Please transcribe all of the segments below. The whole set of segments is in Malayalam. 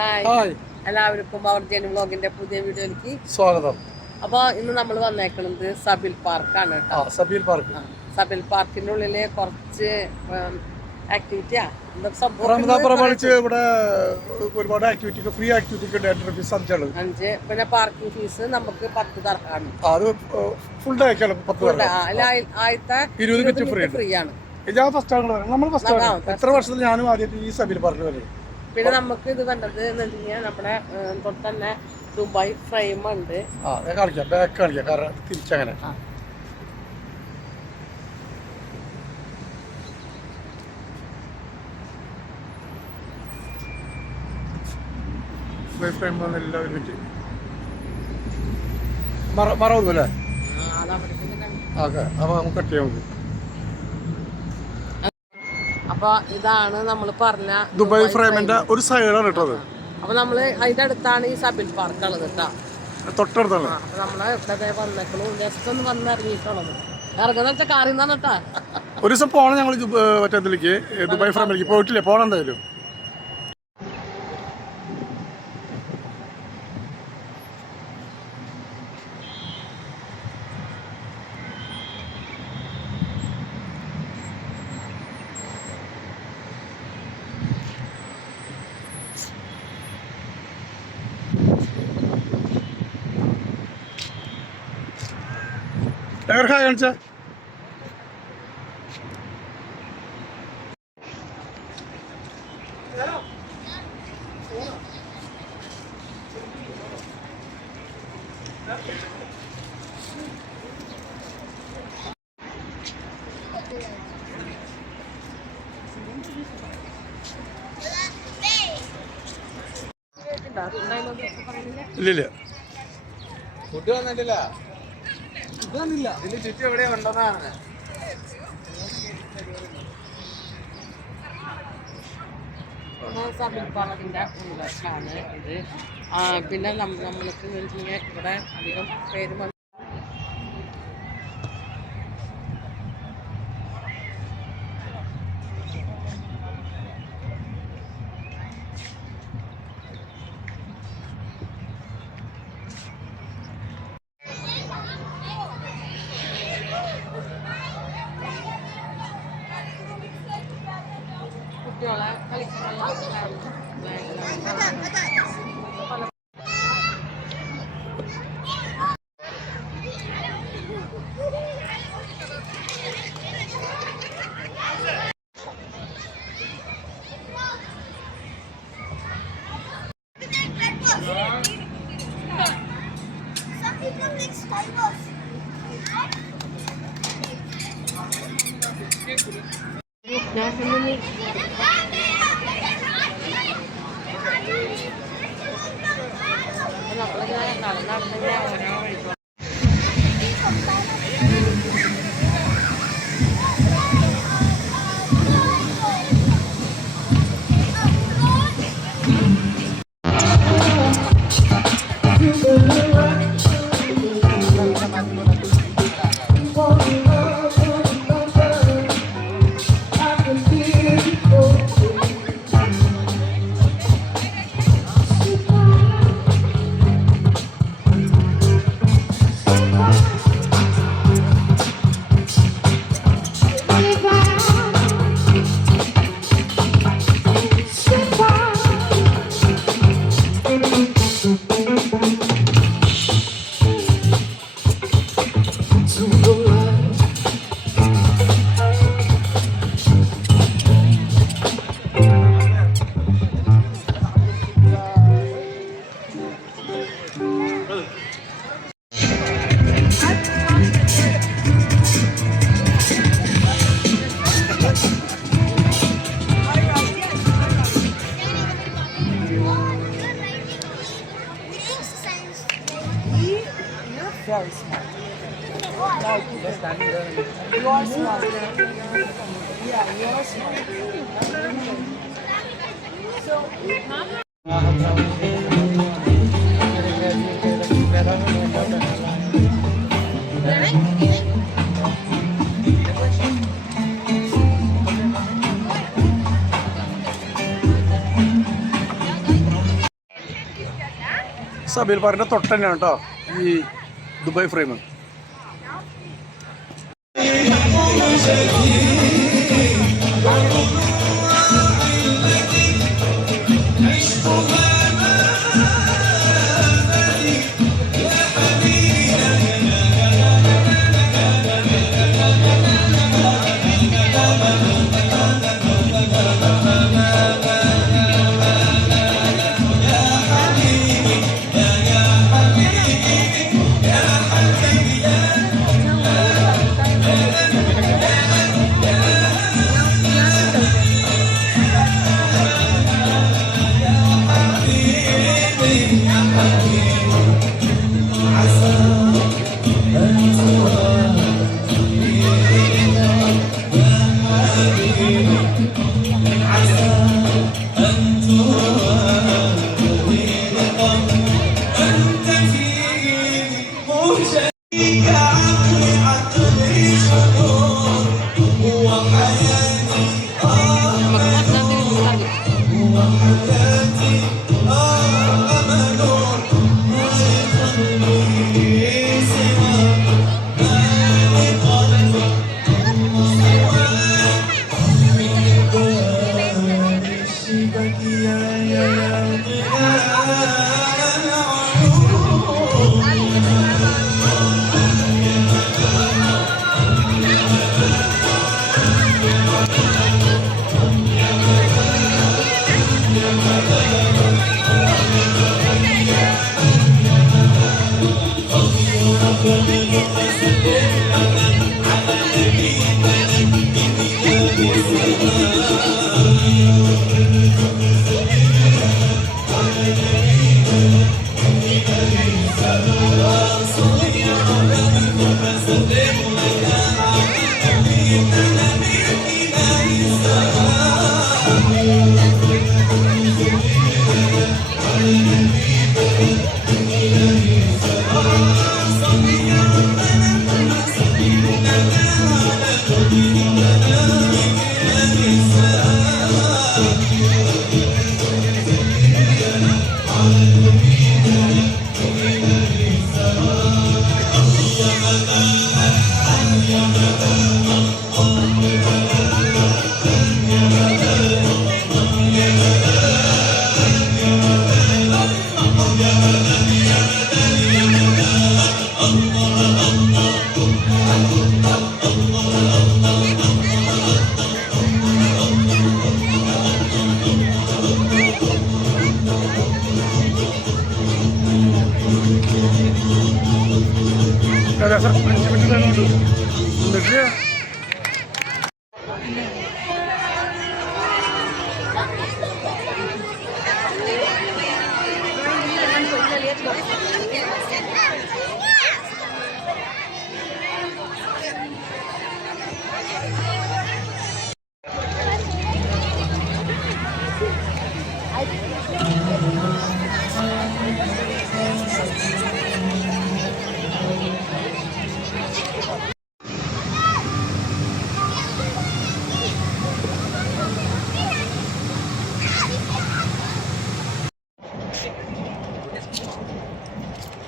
ഹായ് എല്ലാവർക്കും അവർ ജെനി വ്ലോഗിന്റെ പുതിയ വീഡിയോയിലേക്ക് സ്വാഗതം. അപ്പോൾ ഇന്ന് നമ്മൾ വന്നേക്കുന്നത് സബിൽ പാർക്കാണ് കേട്ടോ. സബിൽ പാർക്കിന്റെ ഉള്ളില് കുറച്ച് ആക്ടിവിറ്റിയാ ഇവിടെ ഒരുപാട് ആക്ടിവിറ്റി ഫ്രീ ആക്ടിവിറ്റി ഉണ്ട്. 5 പിന്നെ പാർക്കിംഗ് ഫീസ് നമുക്ക് 10 ദർഹമാണ്. അത് ഫുൾ ഡേ ആദ്യത്തെ 20 മിനിറ്റ് ഫ്രീ ആണ്. എത്ര വർഷത്തിൽ ഞാനും ആദ്യമായിട്ട് ഈ സബിൽ പാർക്കിൽ വരെ. പിന്നെ നമുക്ക് ഇത് കണ്ടത് എന്ന് വെച്ച് കഴിഞ്ഞാൽ നമ്മുടെ തൊട്ട് തന്നെ ദുബായ് ഫ്രെയിം ഉണ്ട്. കാണിക്കാം, ബാക്ക് കാണിക്കാം, കാരണം തിരിച്ചങ്ങനെ ഫ്രെയിം എല്ലാവരും പറ്റി മറവൊന്നുമല്ലേ? ഓക്കെ, അപ്പോൾ നമുക്ക് കട്ട് ചെയ്യാൻ മതി. അപ്പൊ ഇതാണ് നമ്മൾ പറഞ്ഞ ദുബായ് ഫ്രെയിമിന്റെ ഒരു സൈഡാണ് കേട്ടത്. അപ്പൊ നമ്മള് അതിന്റെ അടുത്താണ് ഈ സബിൽ പാർക്ക് ഉള്ളത് കേട്ടോ, തൊട്ടടുത്താണ്. അപ്പൊ നമ്മളെ ഇവിടെ വന്നേക്കണു, ജസ്റ്റ് ഒന്ന് വന്നിറങ്ങിയിട്ടുള്ളത്. ഇറങ്ങുന്ന വെച്ചാൽ കാറിൽ നിന്നാണ് കേട്ടാ. ഒരു ദിവസം പോകണം ഞങ്ങൾ മറ്റേതിലേക്ക്, ദുബായ് ഫ്രെയിമിലേക്ക് പോയിട്ടില്ലേ, പോകണം എന്തായാലും. കാണിച്ച ഇല്ലില്ല, ഫുഡ് വന്നിട്ടില്ല. ഇതിന് ചുറ്റും എവിടെ ഉണ്ടെന്നാണ്. സബിൽ പാർക്കിന്റെ ഉള്ളിലാണ് ഇത്. പിന്നെ നമ്മൾക്ക് ഇവിടെ അധികം പേര് കുട്ടികളെ കളിക്കാനുള്ള നടന്നു. Very smart. You are smart. Yeah, you are smart. So, സബീൽ പാർക്കിൻ്റെ തൊട്ട് തന്നെയാണ് കേട്ടോ ഈ ദുബായ് ഫ്രെയിം.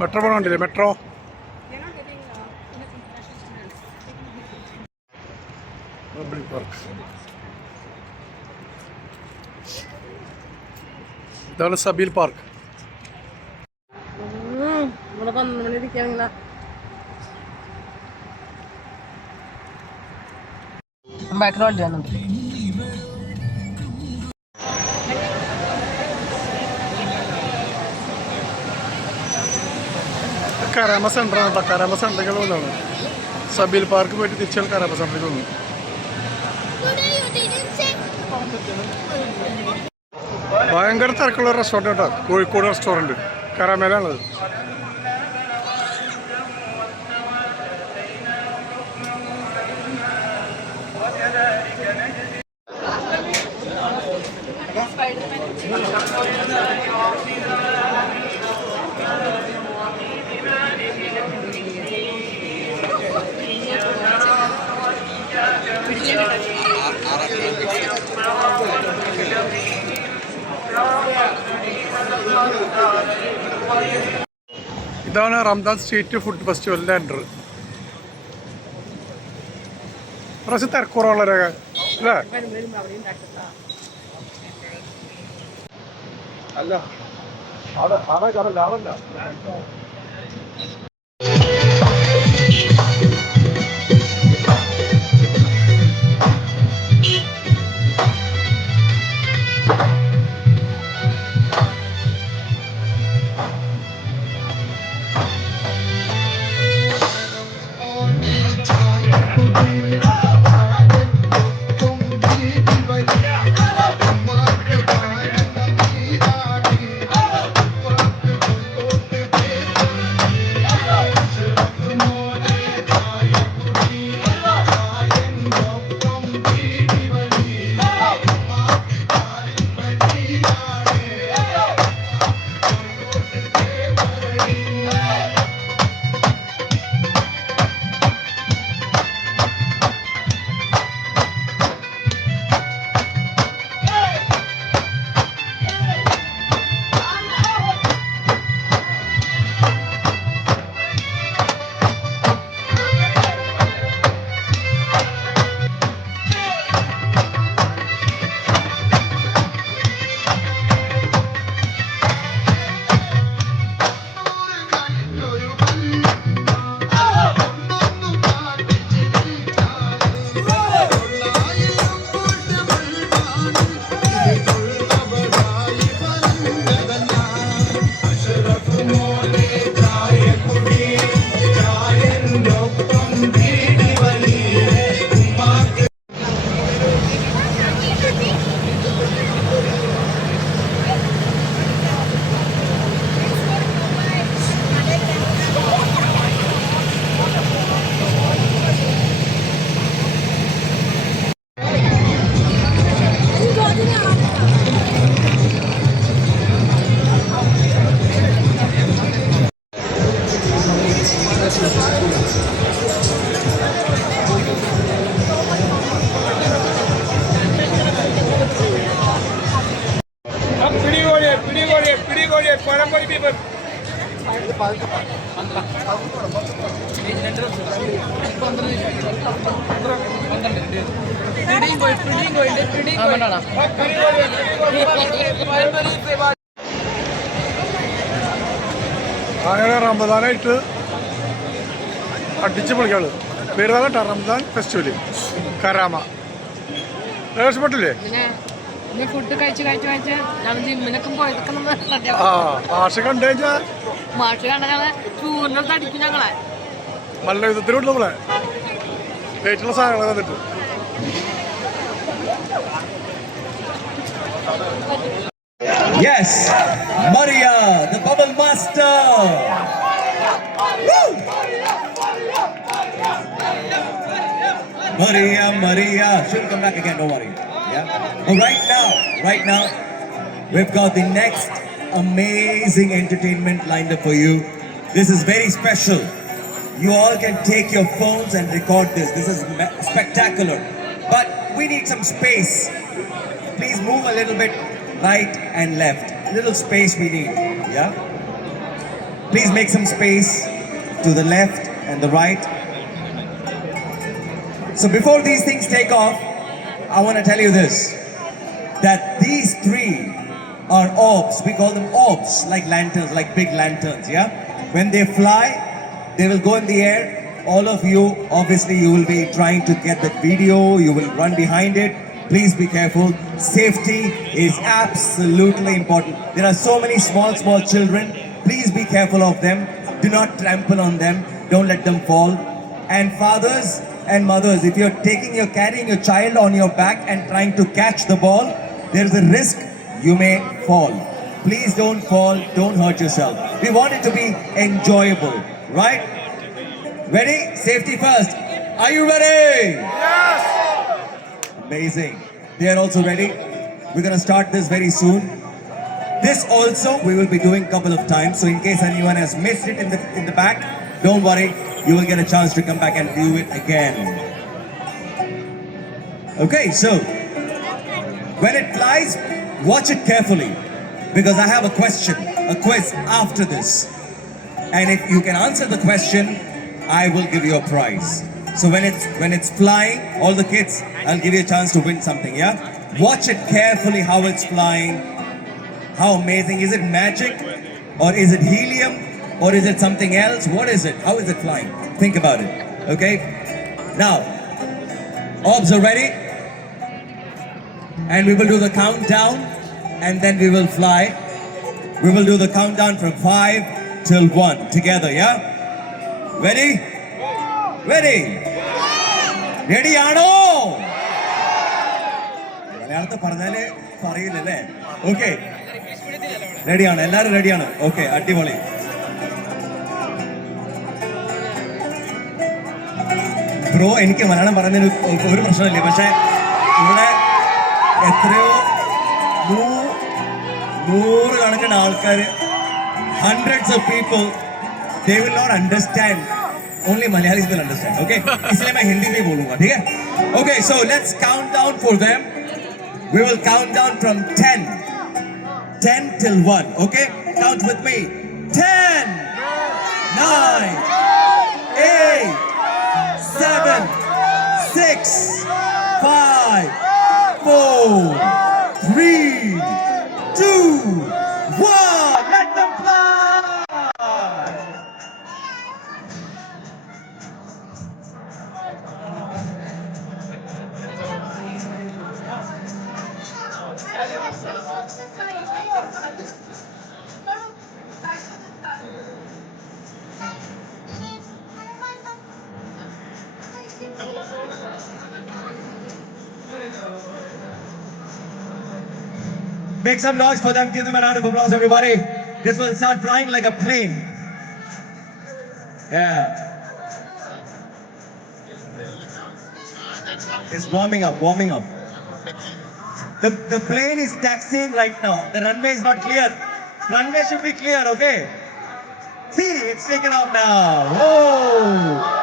മെട്രോ പോകണം കണ്ടില്ലേ? Metro public park. ഇതാണ് സബീൽ പാർക്ക്. ഇവിടെ 12 മണി ഇരിക്കാനില്ല. ബാക്കിൽ വണ്ടി വന്നിട്ട് കരാമ സെൻ്ററാണ് കേട്ടോ. കരാമ സെൻ്ററിൽ വന്നതാണ്. സബീൽ പാർക്ക് പോയിട്ട് തിരിച്ചാൽ കരാമ സെൻ്ററിൽ വന്നു. ഭയങ്കര തിരക്കുള്ള റെസ്റ്റോറൻറ്റ് കേട്ടോ. കോഴിക്കോട് റെസ്റ്റോറൻറ്റ് കരാമേലാണത്. Gracias. ഇതാണ് റംദാൻ സ്ട്രീറ്റ് ഫുഡ് ഫെസ്റ്റിവലിൻ്റെ എൻട്രി. പ്രാവശ്യം തിരക്കുറവുള്ളവരൊക്കെ അല്ലേ? അല്ല അതല്ല അതല്ല. അങ്ങനെ റമദാനായിട്ട് അടിച്ച് പൊളിക്കാള് പേരുതാണ് കേട്ടോ. റമദാൻ ഫെസ്റ്റിവല് കരാമ ഇഷ്ടപ്പെട്ടില്ലേ? ഫുഡ് കഴിച്ച് ജിമ്മിനൊക്കെ പോയതൊക്കെ ആ മാഷ് കണ്ടു കഴിഞ്ഞാൽ മാഷ് കണ്ട ഞങ്ങളെ ചൂരിനടുത്ത് അടിക്കും ഞങ്ങളെ. നല്ല വിധത്തിലുണ്ട് നമ്മളെ വെയിറ്റുള്ള സാധനങ്ങൾ തന്നിട്ട്. Yes, Maria, the bubble master. Woo! Maria, she'll come back again. Don't worry. Yeah. Oh, right now, we've got the next amazing entertainment lined up for you. This is very special. You all can take your phones and record this. This is spectacular. But we need some space. Please move a little bit right and left. A little space we need. Yeah? Please make some space to the left and the right. So before these things take off, I want to tell you this, that these three are orbs. We call them orbs, like lanterns, like big lanterns, yeah? When they fly, they will go in the air. All of you, obviously, you will be trying to get that video. You will run behind it. Please be careful. Safety is absolutely important. There are so many small children. Please be careful of them. Do not trample on them. Don't let them fall. And fathers and mothers, if you're carrying your child on your back and trying to catch the ball, there is a risk you may fall. Please don't fall. Don't hurt yourself. We want it to be enjoyable, right? Ready? Safety first. Are you ready? Yes! Amazing. They are also ready. We're going to start this very soon. This also we will be doing a couple of times. So in case anyone has missed it in the back, don't worry. You will get a chance to come back and view it again. Okay, so when it flies, watch it carefully. because I have a question, a quiz after this. And if you can answer the question, I will give you a prize. So when it's flying, all the kids, I'll give you a chance to win something, yeah? Watch it carefully how it's flying. How amazing. Is it magic? Or is it helium? Or is it something else? What is it? How is it flying? Think about it, okay? Now, orbs are ready? And we will do the countdown and then we will fly. We will do the countdown from 5 till 1 together, yeah? Ready? Ready? Ready, Ano? Okay. Ready, Ano? Everyone ready, Ano? Okay, അടിപൊളി. ബ്രോ എനിക്ക് മലയാളം പറയുന്നതിന് ഒരു പ്രശ്നമില്ല, പക്ഷേ ഇവിടെ എത്രയോ നൂറുകണക്കിന് ആൾക്കാർ, hundreds of people, they will not understand. Only Malayalis will understand, okay? इसलिए मैं हिंदी में बोलूँगा, ठीक है? Okay, so let's count down for them. We will count down from 10 till 1, okay? Count with me. 10, 9, 8, 7, 6, 5, 4, 3, 2, 1. Let them fly! Make some noise for them. Give them a round of applause, everybody. This will start flying like a plane. Yeah. It's warming up, warming up. The plane is taxiing right now. The runway is not clear. Runway should be clear, okay? See, it's taken off now. Whoa!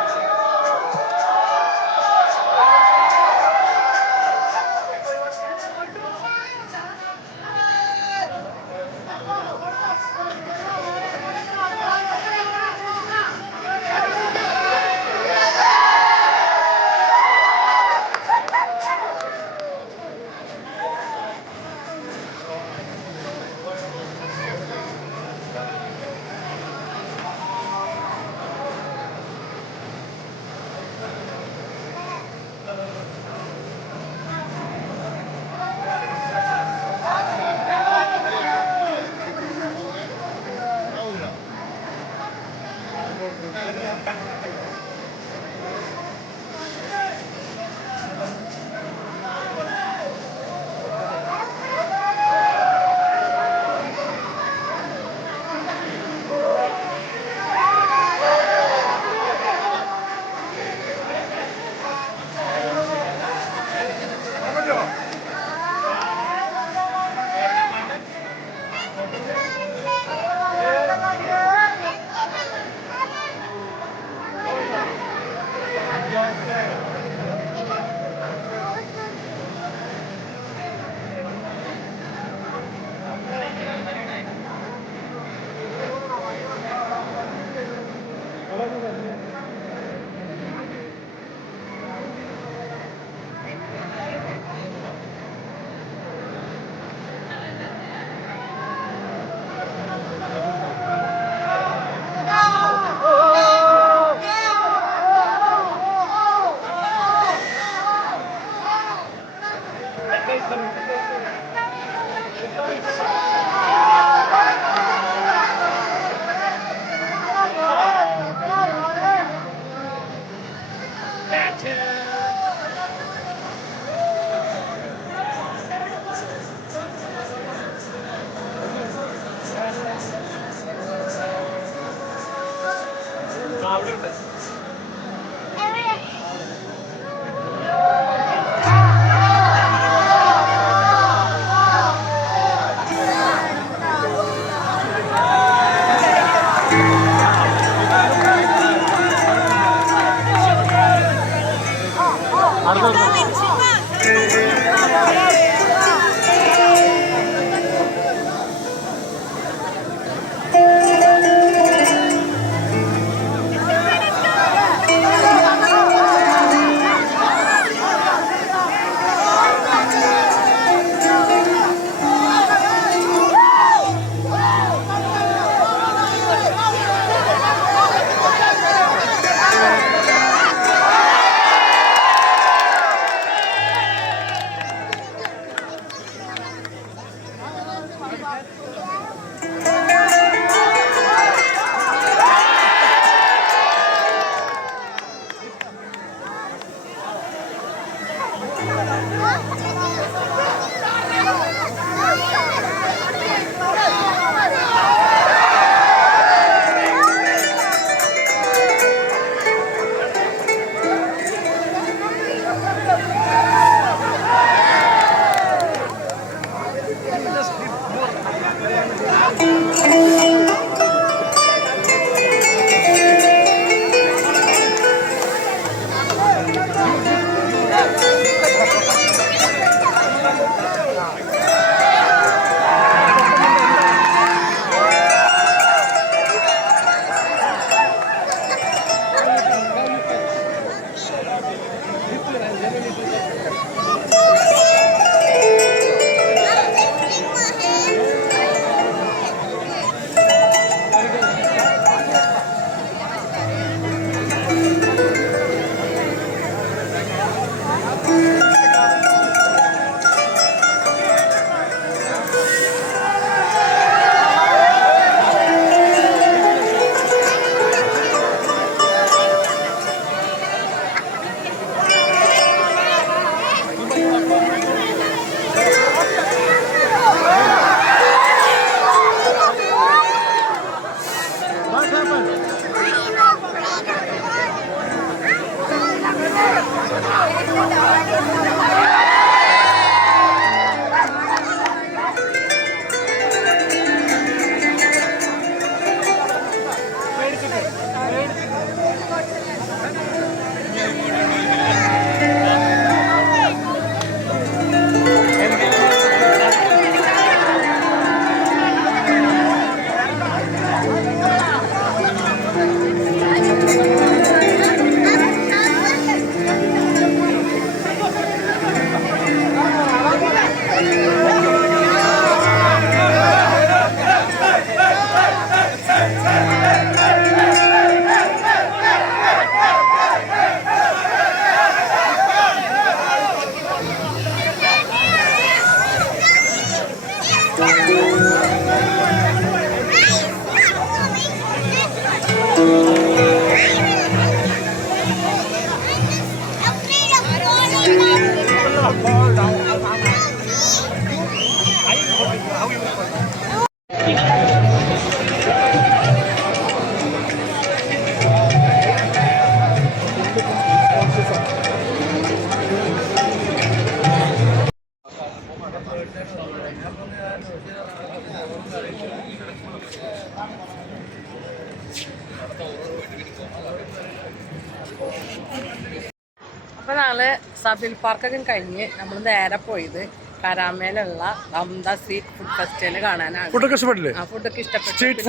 അപ്പോൾ നാളെ സബിൽ പാർക്കൊക്കെ കഴിഞ്ഞ് നമ്മൾ നേരെ പോയത് കരാമയിലുള്ള ദംദ സ്ട്രീറ്റ് ഫുഡ് ഫെസ്റ്റിവൽ കാണാനാണ്. ഫുഡൊക്കെ ഇഷ്ടപ്പെട്ടില്ലേ? ആ ഫുഡൊക്കെ ഇഷ്ടപ്പെട്ടു. സ്ട്രീറ്റ്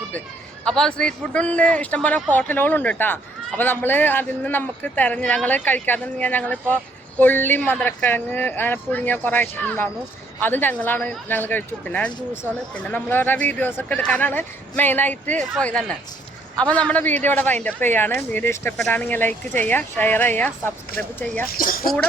ഫുഡ് അപ്പോൾ സ്ട്രീറ്റ് ഫുഡുണ്ട്, ഇഷ്ടംപോലെ ഹോട്ടലുകളുണ്ട് കേട്ടോ. അപ്പോൾ നമ്മൾ അതിൽ നിന്ന് നമുക്ക് തിരഞ്ഞ് ഞങ്ങൾ കഴിക്കാതെ ഞങ്ങളിപ്പോൾ കൊള്ളി മധുരക്കിഴങ്ങ് അങ്ങനെ പുഴുങ്ങിയ കുറേ ഉണ്ടായിരുന്നു. അത് ഞങ്ങൾ കഴിച്ചു. പിന്നെ ജ്യൂസുകൾ, പിന്നെ നമ്മൾ ഓരോ വീഡിയോസൊക്കെ എടുക്കാനാണ് മെയിനായിട്ട് പോയത് തന്നെ. അപ്പോൾ നമ്മുടെ വീഡിയോ ഇവിടെ വൈൻഡപ്പ് ചെയ്യാണ്. വീഡിയോ ഇഷ്ടപ്പെട്ടാണെങ്കിൽ ലൈക്ക് ചെയ്യുക, ഷെയർ ചെയ്യുക, സബ്സ്ക്രൈബ് ചെയ്യുക, കൂടെ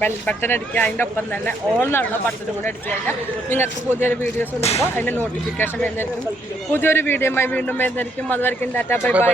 ബെൽ ബട്ടൺ അടിക്കുക. അതിൻ്റെ ഒപ്പം തന്നെ ഓൾ എന്നുള്ള ബട്ടൺ കൂടെ അടിച്ചു കഴിഞ്ഞാൽ നിങ്ങൾക്ക് പുതിയൊരു വീഡിയോസ് ഇടുമ്പോൾ അതിൻ്റെ നോട്ടിഫിക്കേഷൻ വരുന്നതായിരിക്കും. പുതിയൊരു വീഡിയോയുമായി വീണ്ടും വരുന്നതായിരിക്കും. അതുവരെയും ടാറ്റാ ബൈ ബൈ.